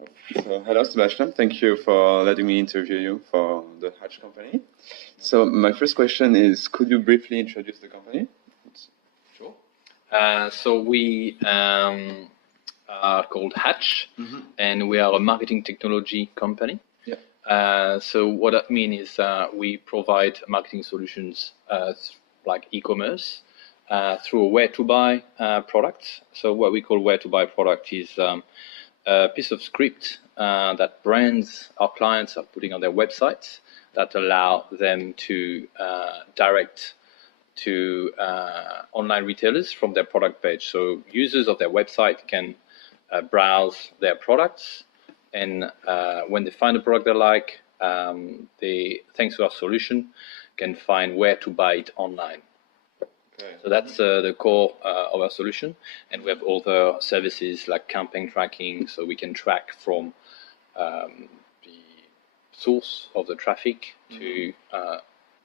So, hello, Sebastian. Thank you for letting me interview you for the Hatch company. So, my first question is, could you briefly introduce the company? Sure. So we are called Hatch, and we are a marketing technology company. Yeah. So what that means is we provide marketing solutions like e-commerce through a where-to-buy product. So what we call where-to-buy product is a piece of script that brands, our clients, are putting on their websites that allow them to direct to online retailers from their product page. So users of their website can browse their products, and when they find a product they like, they, thanks to our solution, can find where to buy it online. Okay. So that's the core of our solution, and we have other services like campaign tracking, so we can track from the source of the traffic to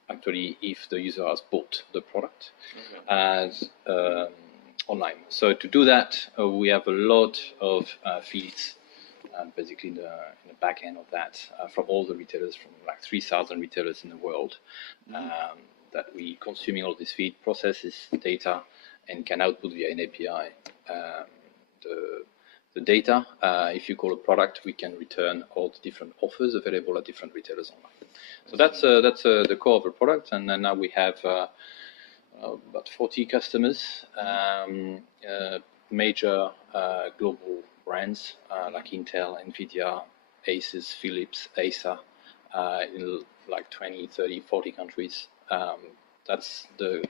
actually if the user has bought the product as online. So to do that, we have a lot of feeds basically in the back end of that from all the retailers, from like 3,000 retailers in the world, that we consuming all this feed, processes data, and can output via an API the data. If you call a product, we can return all the different offers available at different retailers online. So that's the core of the product, and then now we have about 40 customers, major global brands like Intel, Nvidia, Asus, Philips, Acer, in like 20, 30, 40 countries. That's the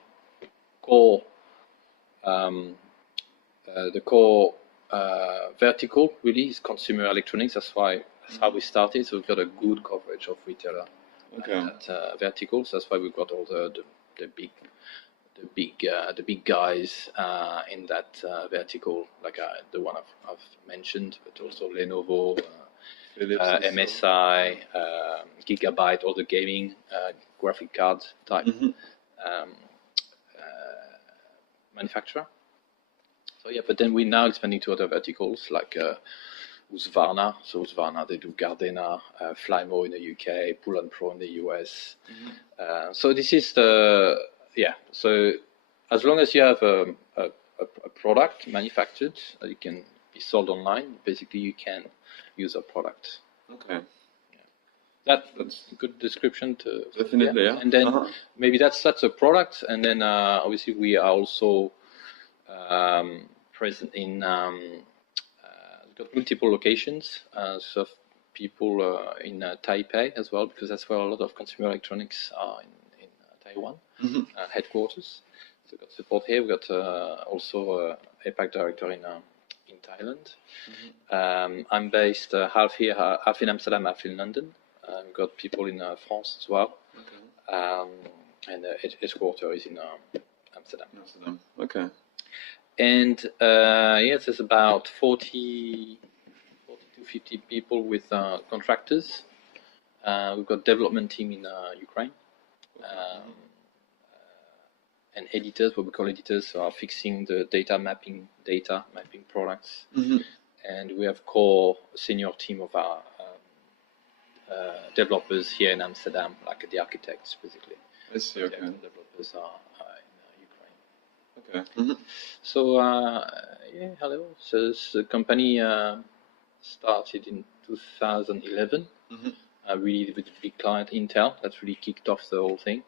core. The core vertical really is consumer electronics. That's how we started. So we've got a good coverage of retailer verticals. That's why we've got all the big guys in that vertical, like the one I've mentioned, but also Lenovo, MSI, Gigabyte, all the gaming graphic card type manufacturer. So yeah, but then we're now expanding to other verticals like Husqvarna. So Husqvarna, they do Gardena, Flymo in the UK, Pull & Pro in the US. So this is so as long as you have a product manufactured that it can be sold online, basically you can use a product. Okay. That's a good description to definitely, yeah. And then maybe that's a product, and then obviously we are also present in got multiple locations. So people in Taipei as well, because that's where a lot of consumer electronics are in Taiwan headquarters. So we've got support here. We've got also APAC director in Thailand. I'm based half here, half in Amsterdam, half in London. We've got people in France as well. And the headquarters is in Amsterdam. Okay. And yes, there's about 40 to 50 people with contractors. We've got development team in Ukraine. And editors, what we call editors, are fixing the data mapping products. And we have core senior team of our developers here in Amsterdam, like the architects, basically. I see, okay. The developers are in Ukraine. Okay. So, hello. So the company started in 2011, really with a big client, Intel. That's really kicked off the whole thing.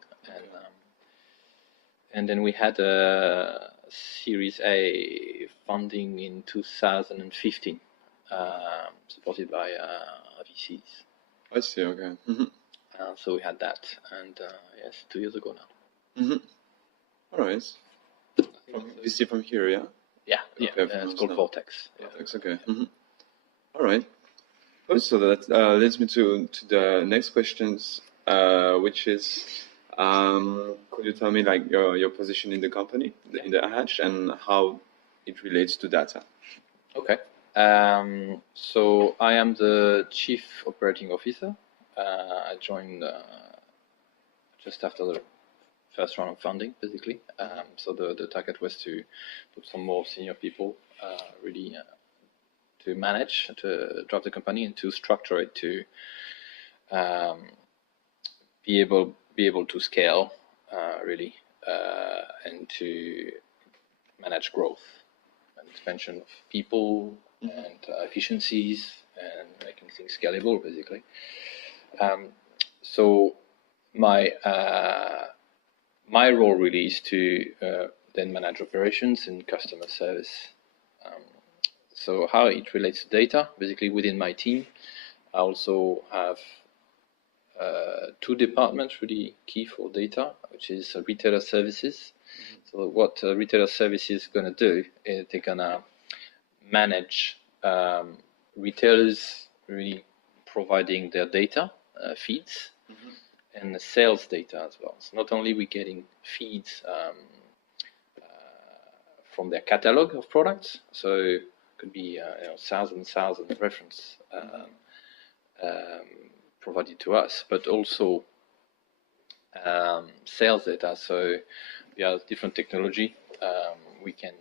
And then we had a Series A funding in 2015, supported by VCs. I see, okay. So we had that, and yes, 2 years ago now. All right. VC from here, yeah? Yeah, okay, it's called Vortex. Vortex, okay. All right. So that leads me to the next questions, which is, could you tell me like your position in the company, in the Hatch, and how it relates to data? Okay. So I am the Chief Operating Officer. I joined just after the first round of funding, basically. So the target was to put some more senior people really manage, to drive the company, and to structure it to be able to scale really, and to manage growth and expansion of people and efficiencies and making things scalable, basically. So my role really is to then manage operations and customer service. So how it relates to data, basically within my team, I also have two departments really key for data, which is retailer services. So what retailer services is going to do is they're going to manage retailers really providing their data feeds and the sales data as well. So not only we getting feeds from their catalog of products, so it could be thousands of reference provided to us, but also sales data. So we have different technology. We can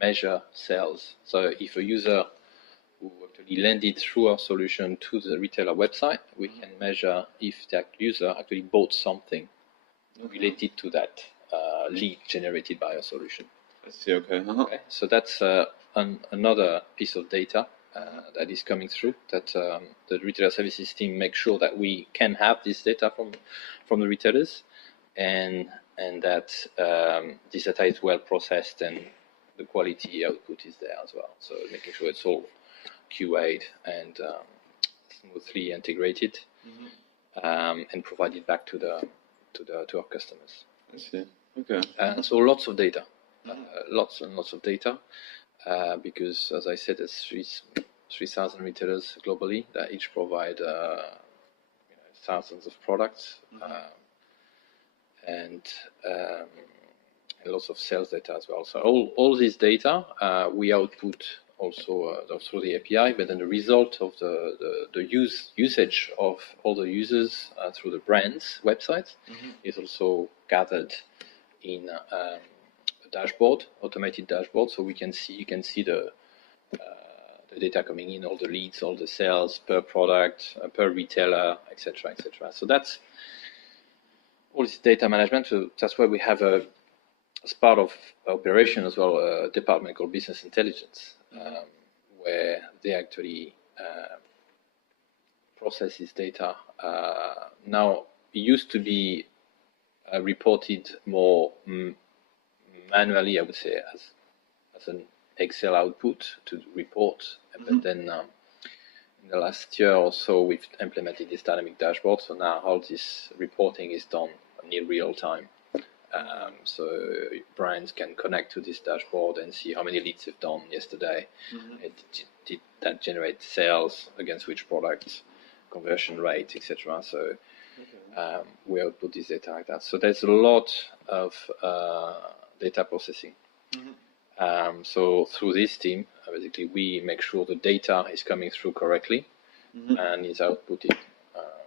measure sales. So if a user who actually landed through our solution to the retailer website, we can measure if that user actually bought something related to that lead generated by our solution. I see. Okay. Okay. So that's another piece of data that is coming through, that the retailer services team makes sure that we can have this data from the retailers, and that this data is well processed and the quality output is there as well. So making sure it's all QA'd and smoothly integrated and provided back to our customers. I see. Okay. And so lots of data, lots and lots of data, because as I said, there's 3,000 retailers globally that each provide thousands of products and lots of sales data as well. So all this data we output also through the API, but then the result of the usage of all the users through the brand's websites is also gathered in a dashboard, automated dashboard, so you can see the data coming in, all the leads, all the sales per product, per retailer, etc., etc. So that's all this data management. So that's why we have as part of operation as well a department called business intelligence, where they actually process this data. Now it used to be reported more manually, I would say, as an Excel output to report. But then in the last year or so, we've implemented this dynamic dashboard. So now all this reporting is done near real time. So brands can connect to this dashboard and see how many leads they've done yesterday. Did that generate sales against which products, conversion rate, etc. So we output this data like that. So there's a lot of data processing. So through this team, basically we make sure the data is coming through correctly and is outputted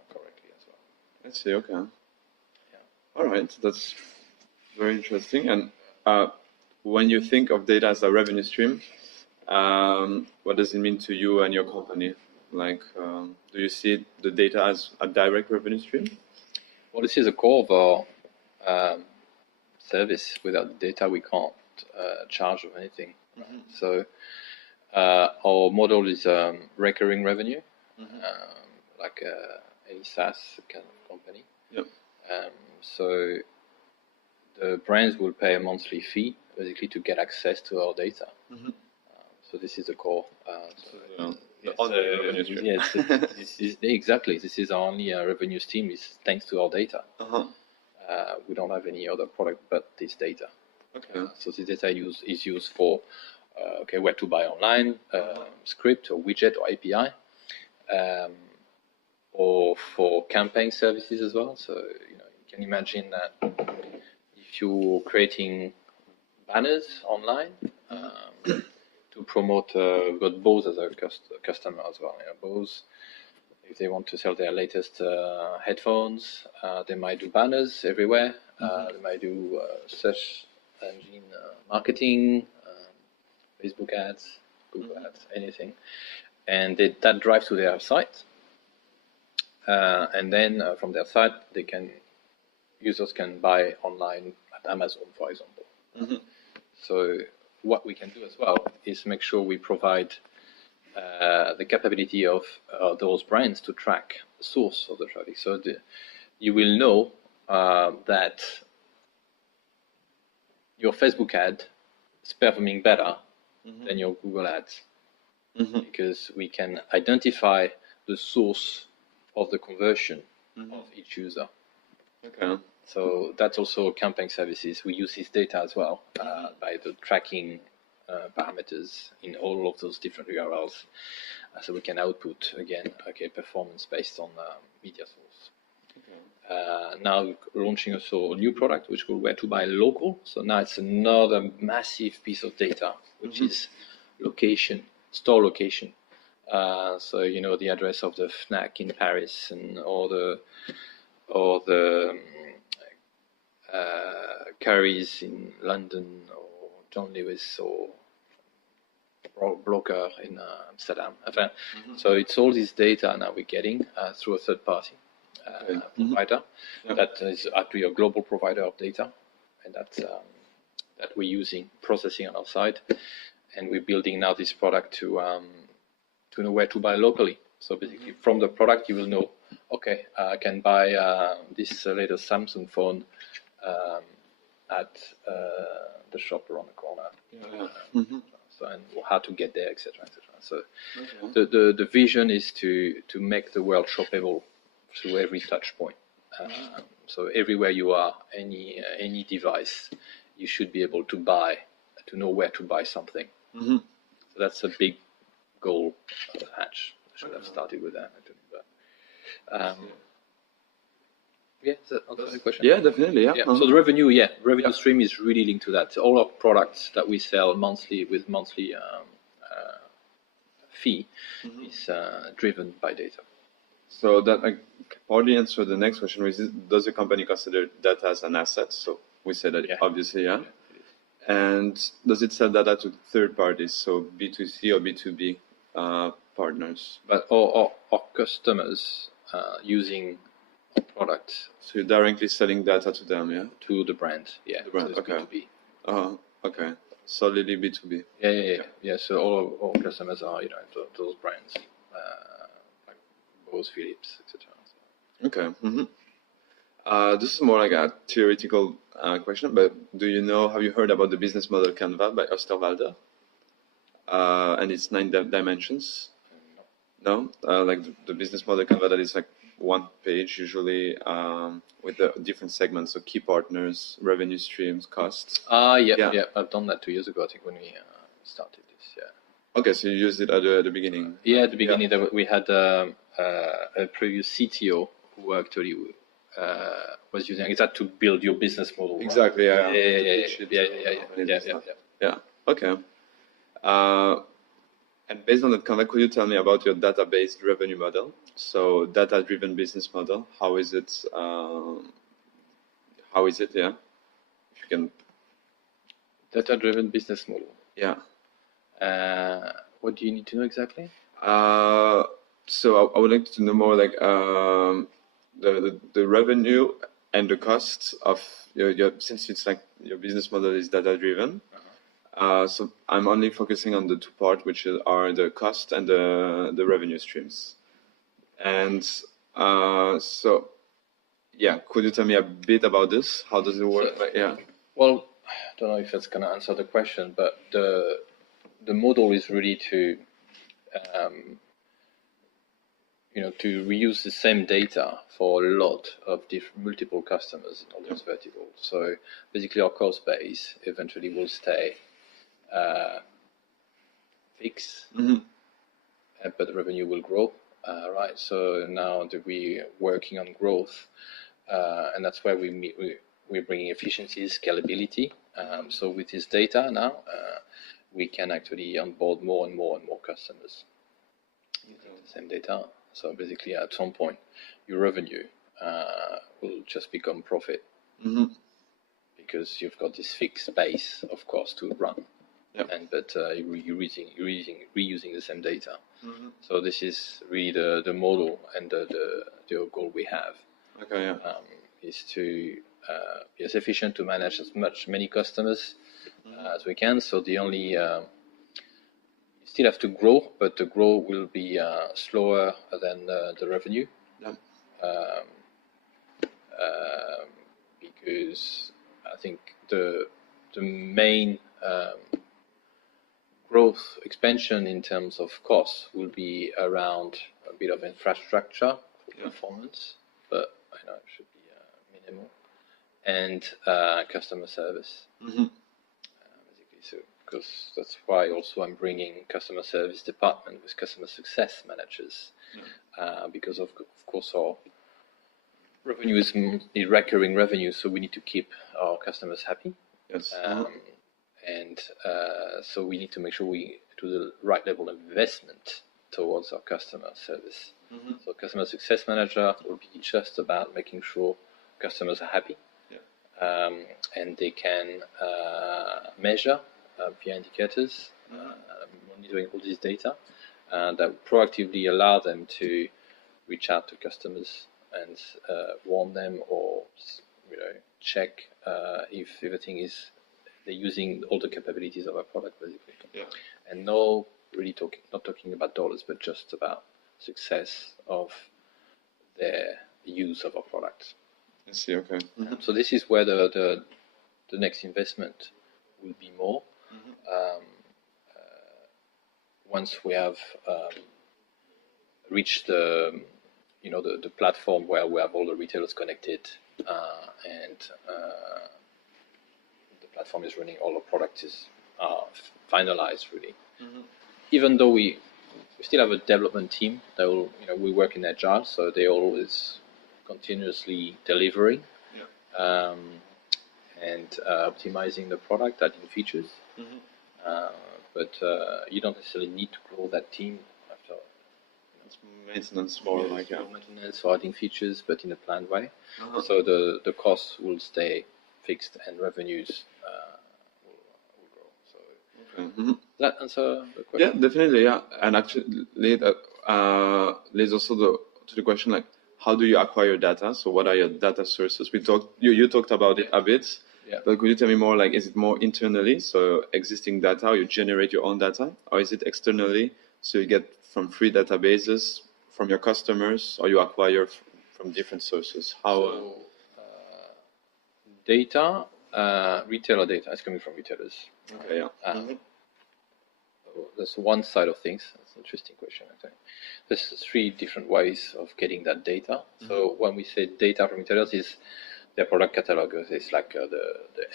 correctly as well. I see. Okay. All right. That's very interesting. And when you think of data as a revenue stream, what does it mean to you and your company? Like, do you see the data as a direct revenue stream? Well, this is the core of our service. Without data, we can't charge of anything. So our model is recurring revenue, like any SaaS kind of company. Yep. So the brands will pay a monthly fee, basically, to get access to our data. So this is the core. Revenue stream. Yes, exactly. This is our only revenue stream, is thanks to our data. We don't have any other product but this data. Okay. So this data is used for where to buy online, script or widget or API, or for campaign services as well. So you can imagine that if you're creating banners online to promote, we've got Bose as a customer as well. Bose, if they want to sell their latest headphones, they might do banners everywhere. They might do search engine marketing, Facebook ads, Google Ads, anything, and that drives to their site, and then from their site users can buy online at Amazon, for example. So what we can do as well is make sure we provide the capability of those brands to track the source of the traffic. So you will know that your Facebook ad is performing better than your Google ads, because we can identify the source of the conversion of each user. Okay. So that's also campaign services. We use this data as well by the tracking parameters in all of those different URLs. So we can output, again, performance based on media source. Now launching also a new product, which is called Where to Buy Local. So now it's another massive piece of data, which is location, store location. So, you know, the address of the Fnac in Paris or the Currys in London, or John Lewis or Blocker in Amsterdam. So it's all this data now we're getting through a third party provider that is actually a global provider of data, and that we're using, processing on our side, and we're building now this product to know where to buy locally. So basically, from the product, you will know, okay, I can buy this latest Samsung phone at the shop around the corner. So, and how to get there, etc., etc. So the vision is to make the world shoppable through every touch point. So everywhere you are, any device, you should be able to know where to buy something. So that's a big goal of Hatch. I should have started with that. Yeah, does that answer the question? Yeah, definitely. Yeah. So the revenue stream is really linked to that. All our products that we sell monthly with monthly fee is driven by data. So that partly answered the next question, which is, does the company consider data as an asset? So we said that obviously, yeah. And does it sell data to third parties, so B2C or B2B partners? But our customers using our product. So you're directly selling data to them, yeah? To the brand, yeah. The brand, so okay. B2B. Okay. Solidly B2B. Yeah. So all our customers are, those brands, like Bose, Philips, etc. Okay. This is more like a theoretical question, but have you heard about the business model Canva by Osterwalder? And its 9 dimensions? No? Like the business model Canva, that is like one page usually with the different segments, so key partners, revenue streams, costs. Yeah. I've done that 2 years ago, I think, when we started this. Yeah. Okay, so you used it at the beginning. Yeah, at the beginning we had a previous CTO who actually was using it to build your business model. Exactly. Yeah. Okay. And based on that Canva, could you tell me about your data-based revenue model? So data-driven business model, how is it? Yeah, if you can. Data-driven business model. Yeah. What do you need to know exactly? So I would like to know more like the revenue and the costs of your since it's like your business model is data-driven. So I'm only focusing on the two parts, which are the cost and the revenue streams. And so, yeah, could you tell me a bit about this? How does it work? Well, I don't know if that's going to answer the question, but the model is really to to reuse the same data for a lot of multiple customers in all those verticals. So basically, our cost base eventually will stay fixed, but the revenue will grow, right? So now that we're working on growth, and that's where we're bringing efficiency, scalability. So with this data now, we can actually onboard more and more customers using the same data. So basically, at some point, your revenue will just become profit because you've got this fixed base of cost to run. Yeah. but you're reusing the same data. Mm-hmm. So this is really the model and the goal we have. Okay, yeah. Is to be as efficient to manage many customers as we can. So the only you still have to grow, but the growth will be slower than the revenue. Yeah. Because I think the main growth expansion in terms of costs will be around a bit of infrastructure for performance, but I know it should be minimal, and customer service. Mm-hmm. Basically, so because that's why also I'm bringing customer service department with customer success managers, because of course our revenue is recurring revenue, so we need to keep our customers happy. Yes. And so we need to make sure we do the right level of investment towards our customer service. Mm-hmm. So customer success manager will be just about making sure customers are happy, and they can measure via indicators, monitoring all this data, that will proactively allow them to reach out to customers and warn them or check if everything is they're using all the capabilities of our product basically. Yeah. And not talking about dollars, but just about success of their use of our products. I see. Okay. Mm-hmm. So this is where the next investment will be more. Once we have reached the platform where we have all the retailers connected, and the platform is running, all the products is finalized really. Mm-hmm. Even though we still have a development team that will, we work in Agile, so they always continuously delivering, and optimizing the product, adding features. Mm-hmm. But you don't necessarily need to grow that team after. It's maintenance more like maintenance or adding features, but in a planned way. So the costs will stay fixed and revenues will grow. So mm-hmm. That answer the question? Yeah, definitely. Yeah, and actually leads also to the question like, how do you acquire data? So what are your data sources? You talked about it a bit. Yeah. But could you tell me more, like, is it more internally, so existing data, or you generate your own data, or is it externally, so you get from free databases from your customers, or you acquire from different sources? How? Data, retailer data is coming from retailers. Okay, yeah. That's one side of things. That's an interesting question, I think. There's 3 different ways of getting that data. Mm-hmm. So when we say data from retailers, is their product catalog. It's like the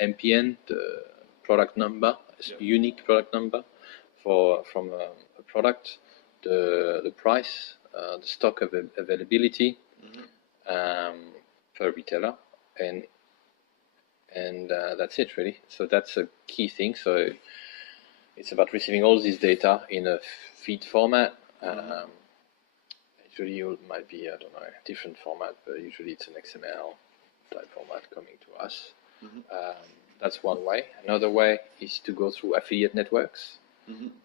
MPN, the product number, unique product number from a product, the price, the stock availability, per retailer, and that's it really. So that's a key thing. So it's about receiving all this data in a feed format. Usually it might be, I don't know, a different format, but usually it's an XML type format coming to us. That's one way. Another way is to go through affiliate networks.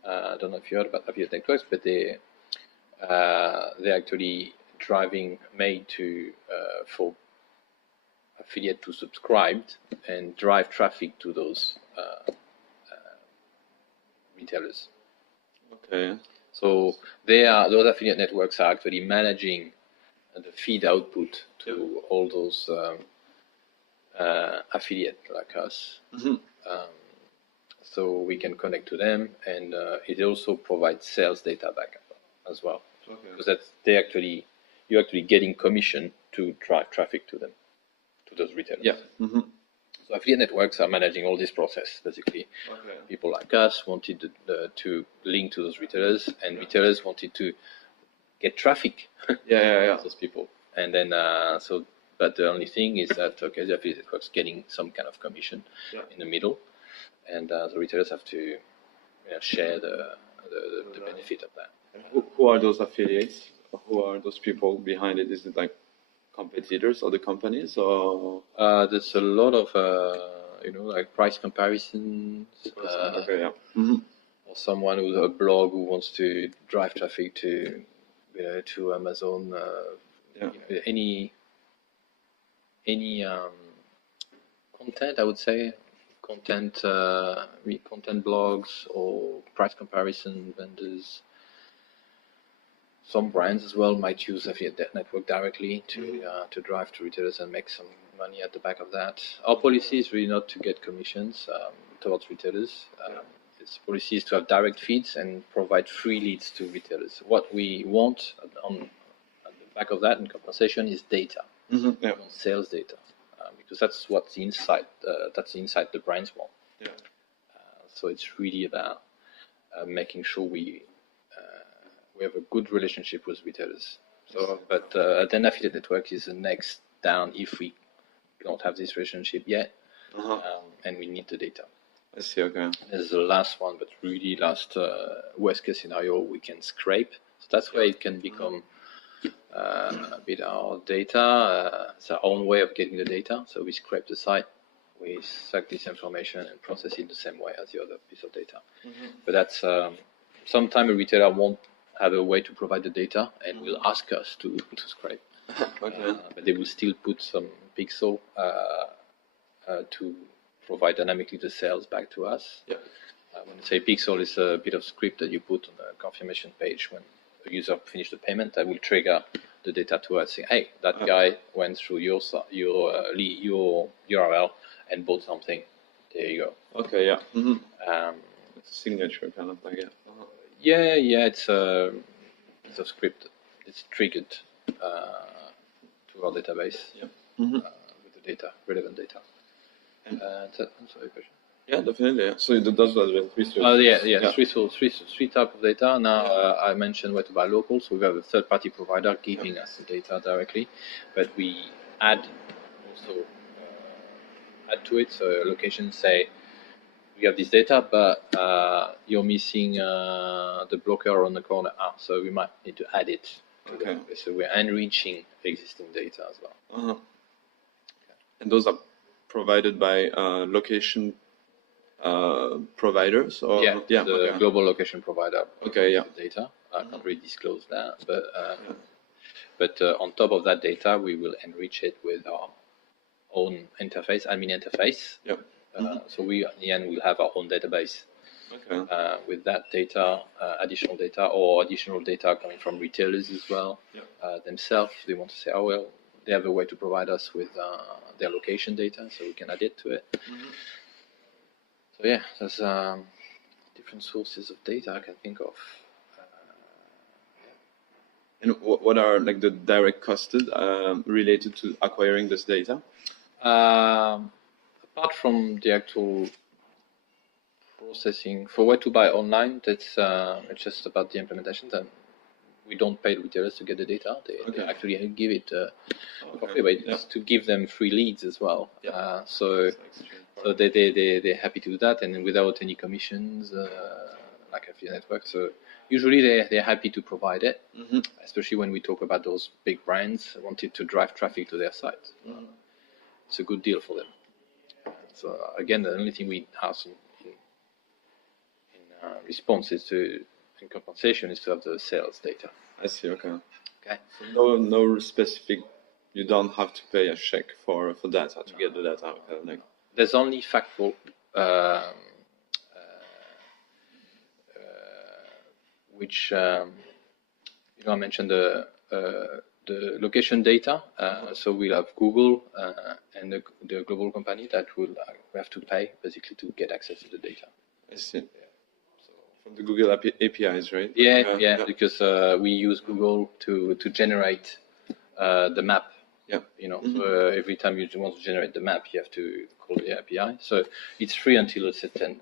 I don't know if you heard about affiliate networks, but they're actually made for affiliate to subscribe and drive traffic to those retailers. Okay. So those affiliate networks are actually managing the feed output to all those affiliate like us. So we can connect to them, and it also provides sales data backup as well. Because you're actually getting commission to drive traffic to them, to those retailers. Yeah. So affiliate networks are managing all this process basically. People like us wanted to link to those retailers, and retailers wanted to get traffic. Those people, and then but the only thing is that the affiliate networks getting some kind of commission in the middle, and the retailers have to share the benefit of that. And who are those affiliates? Who are those people behind it? Is it like competitors or the companies, or there's a lot of like price comparisons, Okay, yeah. Mm-hmm. or someone with a blog who wants to drive traffic to, to Amazon. Yeah. Any content, I would say, content blogs or price comparison vendors. Some brands as well might use affiliate network directly to drive to retailers and make some money at the back of that. Our policy is really not to get commissions towards retailers. Its policy is to have direct feeds and provide free leads to retailers. What we want on the back of that in compensation is data, Mm-hmm. Yeah. sales data, because that's what's the insight. That's the insight the brands want. Yeah. So it's really about making sure we have a good relationship with retailers. So, but then affiliate network is the next down if we don't have this relationship yet, and we need the data. I see. Okay. This is the last one, but really last worst case scenario we can scrape. So that's where it can become a bit our data. It's our own way of getting the data. So we scrape the site, we suck this information and process it the same way as the other piece of data. But that's sometimes a retailer won't have a way to provide the data and will ask us to scrape. Okay. But they will still put some pixel to provide dynamically the sales back to us. Yeah. When I say pixel, is a bit of script that you put on the confirmation page when the user finishes the payment. That will trigger the data to us saying, "Hey, that guy went through your URL and bought something. There you go." Okay. Yeah. Mm-hmm. It's a signature kind of like it. Yeah. It's a script. It's triggered to our database with the data, relevant data. Does that answer your question? Yeah, definitely. Yeah. So it does that with research. Three type of data. Now I mentioned where to buy local, so we have a third-party provider giving us the data directly, but we add to it. So location say we have this data, but you're missing the blocker on the corner. So we might need to add it. Okay. So we're enriching existing data as well. And those are provided by location providers, or the global location provider. Okay, yeah. The data. I can't really disclose that, but on top of that data, we will enrich it with our own interface, admin interface. Yep. So we, in the end, will have our own database. Okay. With that data, additional data coming from retailers as well. Yep. Themselves, they want to say, oh well, they have a way to provide us with their location data, so we can add it to it. So yeah, there's different sources of data I can think of. And what are like the direct costs related to acquiring this data? Apart from the actual processing for where to buy online, that's it's just about the implementation. Then we don't pay the retailers to get the data. They actually give it for free, but it's to give them free leads as well. So they're happy to do that, and without any commissions, like affiliate network. So usually they're happy to provide it, especially when we talk about those big brands wanted to drive traffic to their site. It's a good deal for them. So again, the only thing we ask in response is in compensation is to have the sales data. I see. Okay. So no specific. You don't have to pay a check for data to get the data. Okay, there's only factual, which I mentioned the location data. So we'll have Google and the global company that will we have to pay basically to get access to the data. I see. From the Google APIs, right? Yeah. Because we use Google to generate the map. So every time you want to generate the map, you have to call the API. So it's free until a certain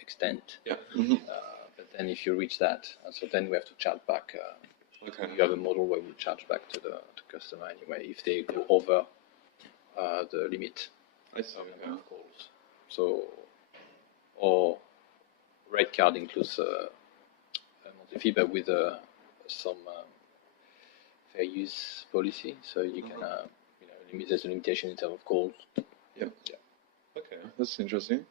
extent. But then if you reach that, so then we have to charge back. You have a model where we charge back to the customer anyway if they go over the limit. I see. Calls. So or rate card includes a monthly fee, but with some fair use policy, so you can limit. There's a limitation in terms of calls. Okay, that's interesting.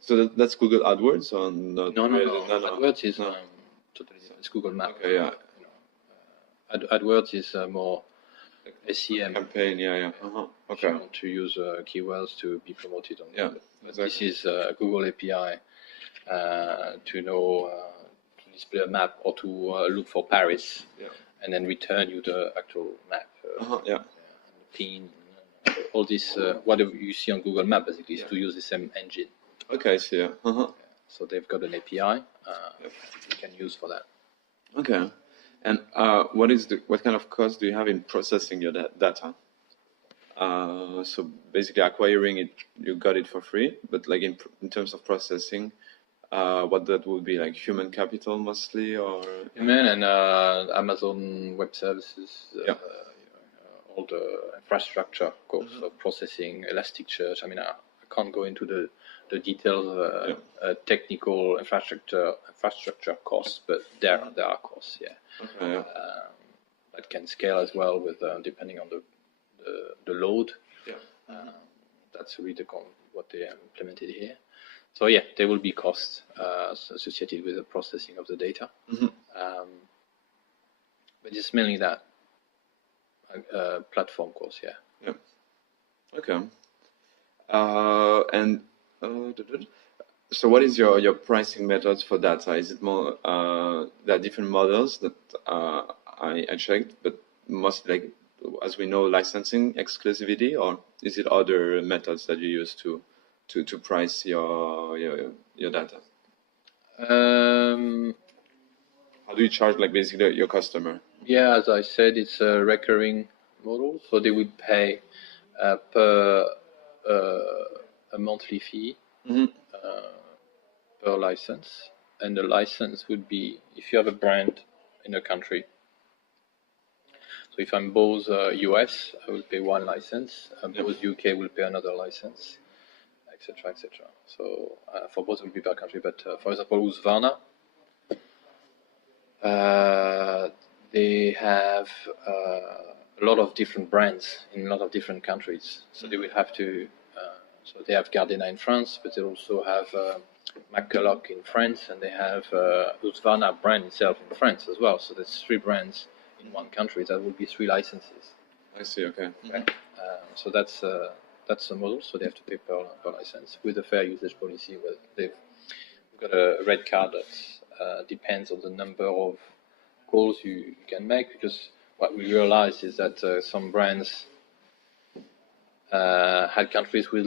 So that's Google AdWords or not No, no, really? no. AdWords is No. totally different. It's Google Map. Okay, yeah. AdWords is more SEM. Campaign, yeah. If you Okay. want to use keywords to be promoted on Yeah, Google. But exactly. this is Google API to know to display a map or to look for Paris, Yeah. and then return you the actual map. Yeah. Pin, all this, whatever you see on Google Map basically is Yeah. to use the same engine. Okay, I see. Yeah. So they've got an API you can use for that. Okay. And what kind of cost do you have in processing your data? So basically acquiring it, you got it for free, but like in terms of processing, what that would be, like human capital mostly, or Human and Amazon Web Services, Yeah. all the infrastructure, of course, of processing, Elasticsearch. I mean, I can't go into the details, technical infrastructure costs, but there are costs, yeah. Okay, yeah. That can scale as well with depending on the load. Yeah. That's really what they implemented here. So yeah, there will be costs associated with the processing of the data, but it's mainly that platform cost, yeah. Yeah. Okay. And so what is your pricing methods for data? Is it more there are different models that I checked, but mostly, like, as we know, licensing exclusivity, or is it other methods that you use to price your data? How do you charge, like, basically your customer? Yeah, as I said, it's a recurring model, so they would pay per a monthly fee per license, and the license would be if you have a brand in a country. So if I'm Bose US, I will pay one license. Bose UK will pay another license, etc., etc. So for both it will be per country. But for example, Husqvarna, they have a lot of different brands in a lot of different countries. So they will have to. So they have Gardena in France, but they also have McCulloch in France, and they have Husqvarna brand itself in France as well. So there's 3 brands in one country. That would be 3 licenses. I see. Okay. So that's a model. So they have to pay per license with a fair usage policy. Where they've got a red card that depends on the number of calls you can make, because what we realized is that some brands had countries with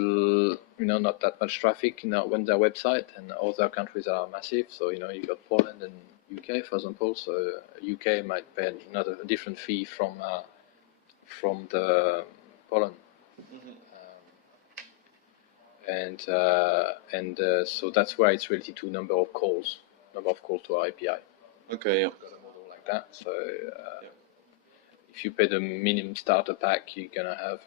not that much traffic on their website, and other countries are massive. So you got Poland and UK, for example. So UK might pay a different fee from the Poland, and so that's why it's related to number of calls to our API. Okay. Yeah. We've got a model like that. So if you pay the minimum starter pack, you're gonna have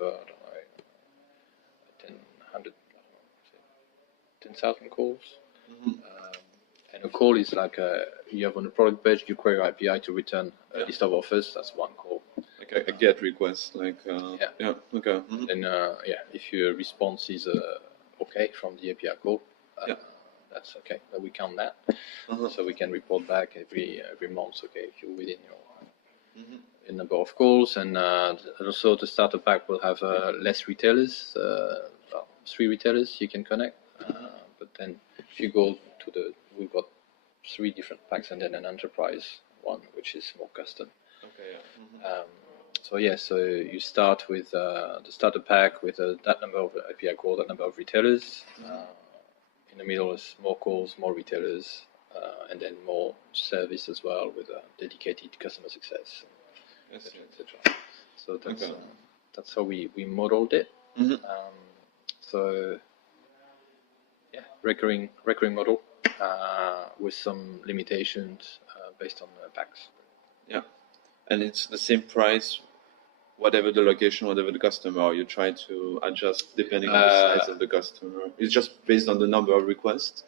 10,000 calls. And a call is like you have on the product page, you query your API to return a list of offers. That's one call. Like a GET request, like yeah. Okay. And if your response is okay from the API call, that's okay. But we count that, so we can report back every month. Okay, if you're within your number of calls, and also the starter pack will have less retailers. 3 retailers you can connect, but then if you go to we've got 3 different packs, and then an enterprise one, which is more custom. Okay. Yeah. So you start with the starter pack with that number of API calls, that number of retailers. In the middle is more calls, more retailers, and then more service as well with dedicated customer success, etc. So that's how we modeled it. So yeah, recurring model with some limitations based on packs. Yeah, and it's the same price, whatever the location, whatever the customer, or you try to adjust depending on the size of the customer. It's just based on the number of requests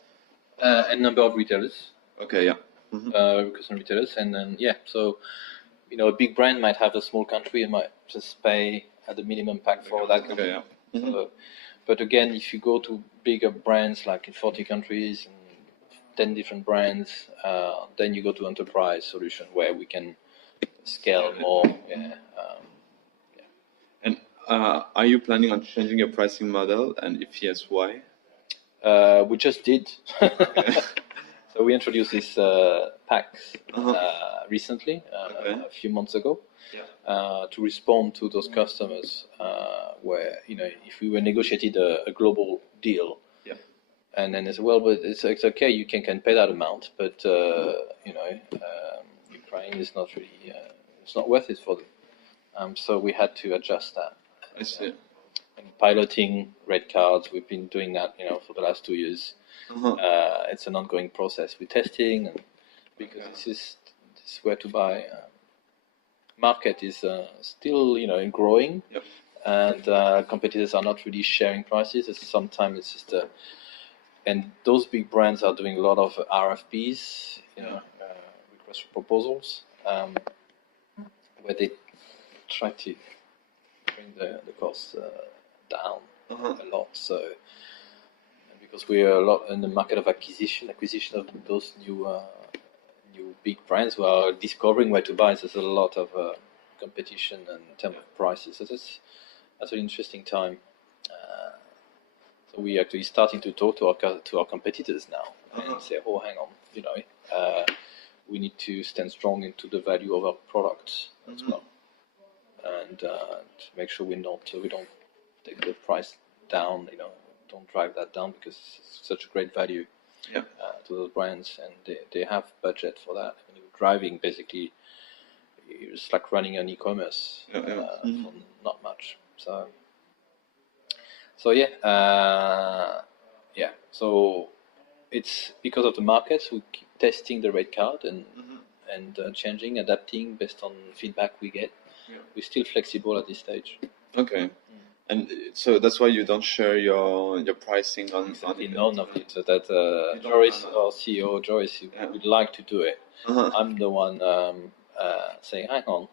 and number of retailers. Okay. Yeah. Customer retailers, and then so a big brand might have a small country and might just pay at the minimum pack for that country. Okay. Yeah. But again, if you go to bigger brands like in 40 countries and 10 different brands, then you go to enterprise solution where we can scale more. Yeah. And are you planning on changing your pricing model? And if yes, why? We just did. So we introduced this packs recently, Okay. a few months ago, to respond to those customers where, if we were negotiated a global deal, and then they said, well, but it's okay, you can pay that amount, but Ukraine is not really, it's not worth it for them. So we had to adjust that. I see. And piloting red cards, we've been doing that, for the last 2 years. It's an ongoing process. We're testing, and because this where to buy market is still, growing, and competitors are not really sharing prices. Sometimes it's just and those big brands are doing a lot of RFPs, request for proposals, where they try to bring the costs down a lot. So because we are a lot in the market of acquisition of those new big brands who are discovering where to buy, so there's a lot of competition in terms of prices. So that's an interesting time. So we actually starting to talk to our competitors now and say, oh, hang on, we need to stand strong into the value of our products as well, and to make sure we don't take the price down. Don't drive that down because it's such a great value to those brands, and they have budget for that. And you're driving basically, it's like running an e-commerce for not much. So yeah. So it's because of the markets we keep testing the rate card and changing, adapting based on feedback we get. We're still flexible at this stage. Okay. And so that's why you don't share your pricing on none of it. So that Joris, our CEO, Joris, would like to do it. I'm the one saying, hang on,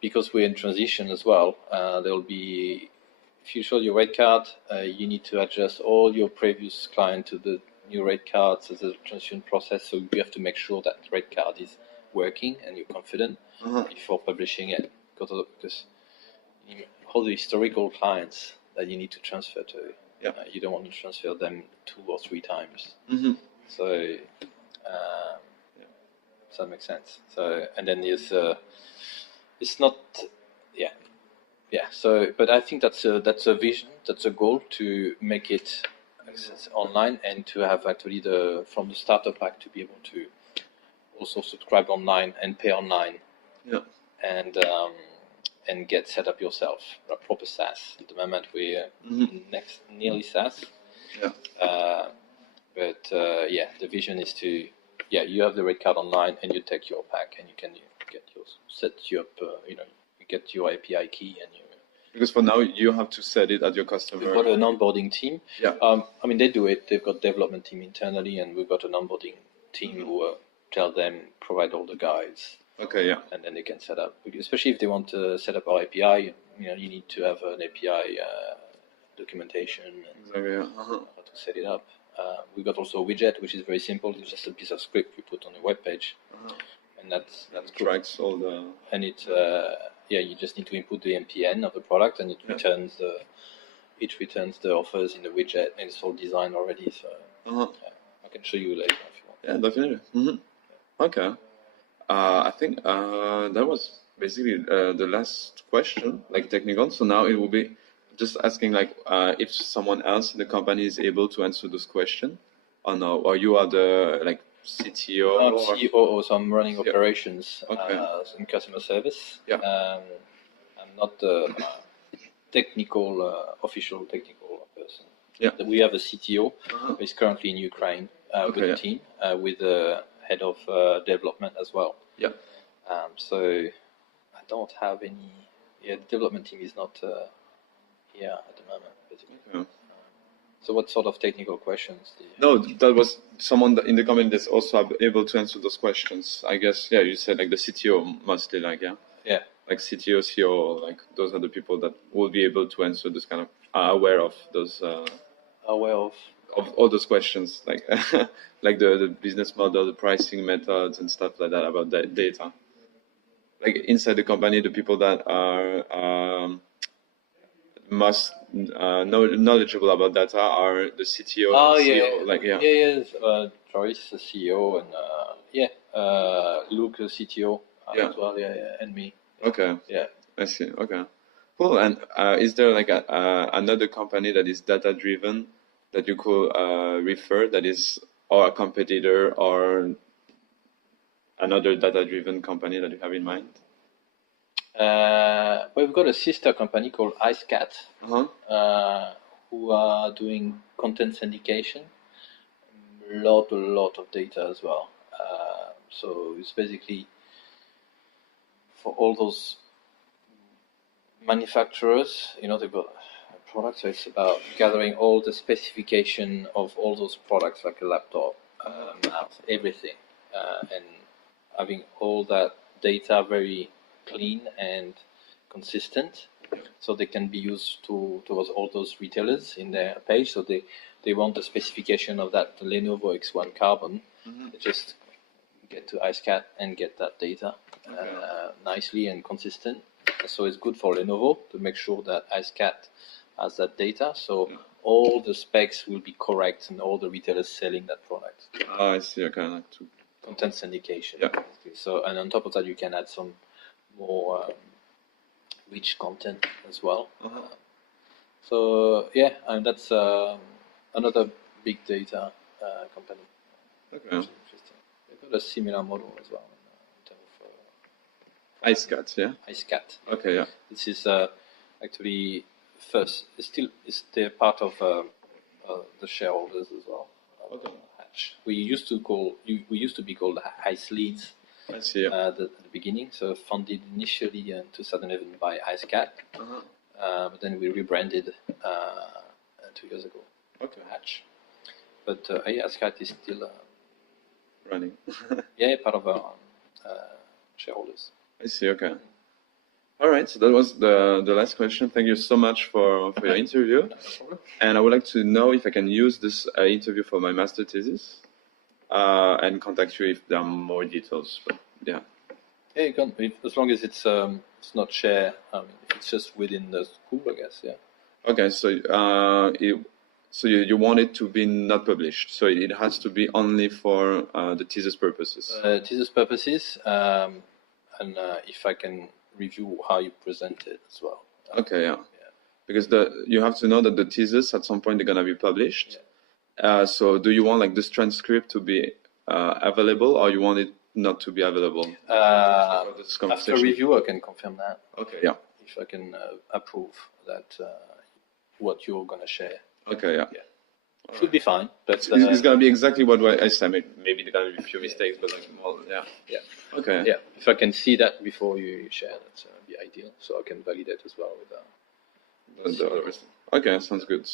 because we're in transition as well. There will be, if you show your rate card, you need to adjust all your previous client to the new rate cards as a transition process. So you have to make sure that rate card is working and you're confident before publishing it, because all the historical clients that you need to transfer to, you don't want to transfer them 2 or 3 times. So does that make sense? So, and then there's it's not, so, but I think that's a vision, that's a goal, to make it access online and to have actually from the starter pack to be able to also subscribe online and pay online, and get set up yourself, a proper SaaS. At the moment we're nearly SaaS, but the vision is to, you have the rate card online and you take your pack and you can get set you up, you get your API key and you. Because for now you have to set it at your customer. We've got an onboarding team. They do it. They've got development team internally, and we've got an onboarding team who tell them, provide all the guides. Okay, and then they can set up. Especially if they want to set up our API, you need to have an API documentation and how to set it up. We've got also a widget, which is very simple. It's just a piece of script you put on the web page, and that's tracks all the. And it you just need to input the MPN of the product, and it returns the offers in the widget, and it's all designed already. So I can show you later if you want. Yeah, definitely. Okay. I think that was basically the last question, like technical. So now it will be just asking, like, if someone else in the company is able to answer this question, or no, or you are the CTO. I'm COO, so I'm running operations in customer service. I'm not the official technical person. We have a CTO who is currently in Ukraine with the team, with the head of development as well. So I don't have any. The development team is not here at the moment, basically. So what sort of technical questions do you have? No, that was someone in the company that's also able to answer those questions. I guess, you said like the CTO mostly, Yeah. like CTO, CEO, like those are the people that will be able to answer this kind of are aware of those Aware of. all those questions, like like the business model, the pricing methods, and stuff like that about that data. Like inside the company, the people that are most knowledgeable about data are the CTO, Oh and yeah, CEO. Like yeah, Joyce, the CEO, and Luke, the CTO, Yeah. as well. Yeah, and me. Okay, Yeah. I see. Okay, cool. And is there like another company that is data driven that you could refer that is or a competitor or another data driven company that you have in mind? We've got a sister company called IceCat, Uh-huh. who are doing content syndication. A lot of data as well. So it's basically for all those manufacturers, they've got products. So it's about gathering all the specification of all those products, like a laptop, mouse, everything, and having all that data very clean and consistent, so they can be used towards all those retailers in their page. So they want the specification of that Lenovo X1 Carbon. They just get to IceCat and get that data nicely and consistent. So it's good for Lenovo to make sure that IceCat has that data. So all the specs will be correct and all the retailers selling that product. I see. Okay, like to Content syndication. Yeah. Basically. So, and on top of that, you can add some more rich content as well. So yeah, and that's another big data company. okay. Interesting. They've got a similar model as well in terms of IceCat, yeah. IceCat. Okay, yeah. This is actually first. They're part of the shareholders as well. Okay. Hatch. We used to be called Ice Leads I see. Yeah. at the beginning. So funded initially in 2011 by IceCat, but then we rebranded 2 years ago Okay. to Hatch. But IceCat is still Running. part of our shareholders. I see. Okay. All right. So that was the last question. Thank you so much for your interview. No problem. And I would like to know if I can use this interview for my master thesis, and contact you if there are more details. But yeah. Yeah, you can, as long as it's not share. If it's just within the school, I guess. Yeah. Okay. So you want it to be not published. So it has to be only for the thesis purposes. Thesis purposes, and if I can review how you present it as well. Okay. Yeah. Because you have to know that the thesis at some point they're gonna be published. So do you want like this transcript to be available, or you want it not to be available? This After conversation? review, I can confirm that. Okay, yeah. If I can approve that what you're gonna share, Okay, yeah. should be fine. But It's gonna be exactly what I said. Maybe there gonna be a few mistakes, but like, well, yeah. Yeah. Okay. yeah, if I can see that before you share, that's be ideal. So I can validate as well with The other person. Okay, sounds good.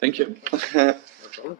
Thank you. no problem.